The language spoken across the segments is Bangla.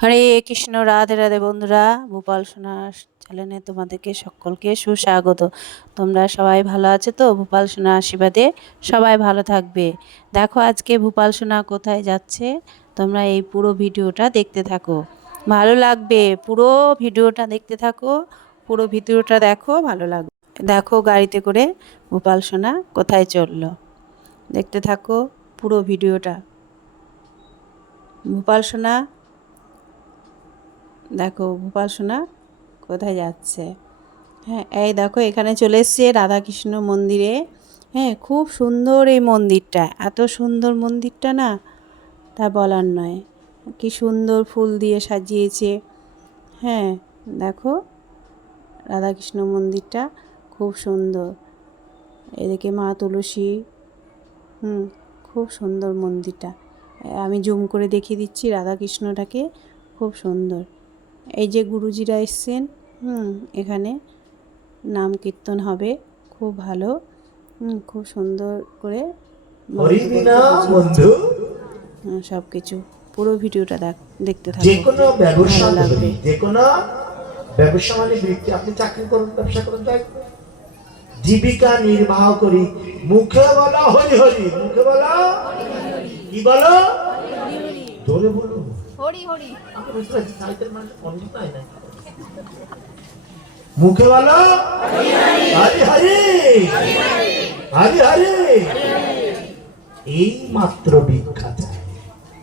হরে কৃষ্ণ, রাধে রাধে। বন্ধুরা, ভূপাল সোনা চ্যানেলে তোমাদেরকে সকলকে সুস্বাগত। তোমরা সবাই ভালো আছো তো? ভূপাল সোনা আশীর্বাদে সবাই ভালো থাকবে। দেখো আজকে ভূপাল সোনা কোথায় যাচ্ছে, তোমরা এই পুরো ভিডিওটা দেখতে থাকো, ভালো লাগবে। পুরো ভিডিওটা দেখতে থাকো, পুরো ভিডিওটা দেখো, ভালো লাগবে। দেখো গাড়িতে করে ভূপাল সোনা কোথায় চললো, দেখতে থাকো পুরো ভিডিওটা। ভূপাল সোনা, দেখো ভূপাল সোনা কোথায় যাচ্ছে। হ্যাঁ, এই দেখো এখানে চলে এসছে রাধাকৃষ্ণ মন্দিরে। হ্যাঁ, খুব সুন্দর এই মন্দিরটা, এত সুন্দর মন্দিরটা না, তা বলার নয়। কি সুন্দর ফুল দিয়ে সাজিয়েছে। হ্যাঁ, দেখো রাধাকৃষ্ণ মন্দিরটা খুব সুন্দর। এদিকে মা তুলসী। খুব সুন্দর মন্দিরটা। আমি জুম করে দেখিয়ে দিচ্ছি রাধাকৃষ্ণটাকে, খুব সুন্দর। এই যে গুরুজিরা এসছেন, এখানে নাম কীর্তন হবে, খুব ভালো। খুব সুন্দর করে সব কিছু। পুরো ভিডিওটা দেখতে থাকো, যে কোনো ব্যবসা লাগবে। যে কোনো ব্যবসা মানে বৃত্তি, আপনি চাকরি করুন, ব্যবসা করুন, তাই জীবিকা নির্বাহ করি। মুখে বলা হরি হরি, মুখে বলা কি বলো, জোরে বলো হরি হরি। মুখে বলো হরি হরি হরি হরি। এই মাত্র ভিক্ষা চাই।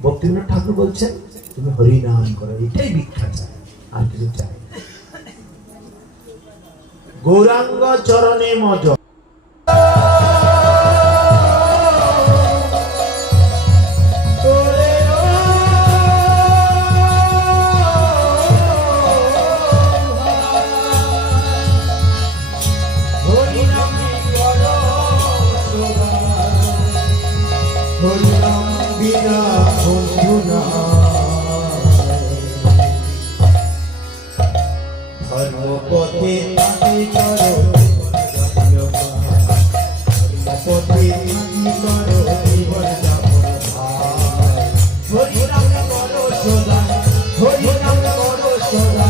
ভক্তিনাথ ঠাকুর বলছেন তুমি হরি নাম করো, এটাই ভিক্ষা চাই, আর কিছু চাই। গৌরাঙ্গ চরণে মজ ধর্মপথে তাকে করো, ধর্মপথে তাকে করো জীবন যাপন। হরি নাম করো সদা, হরি নাম করো সদা।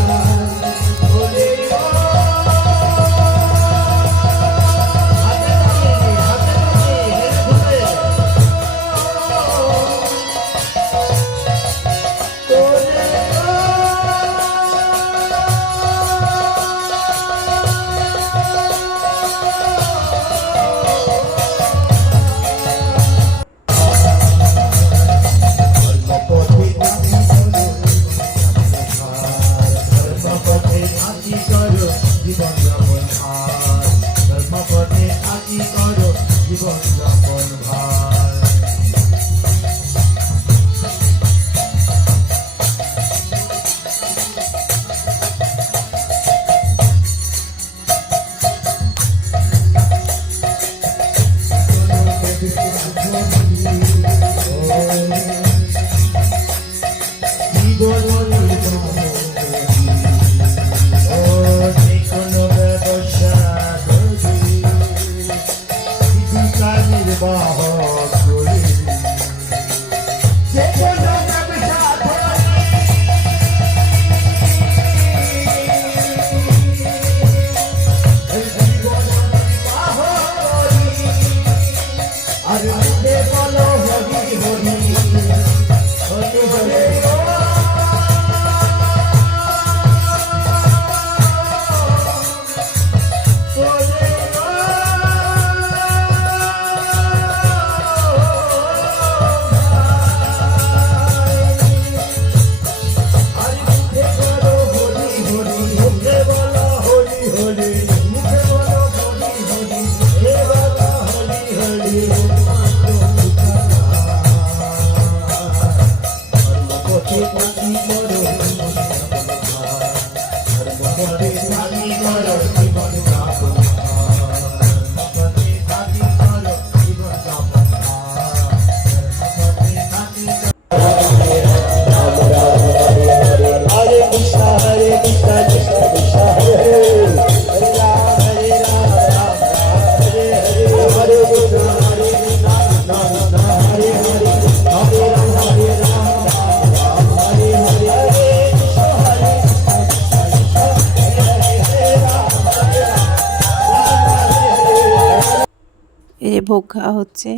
এই যে ভোগ খাওয়া হচ্ছে,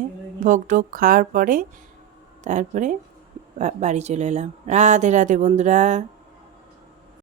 ভোগ টোগ খাওয়ার পরে তারপরে বাড়ি চলে এলাম। রাধে রাধে বন্ধুরা।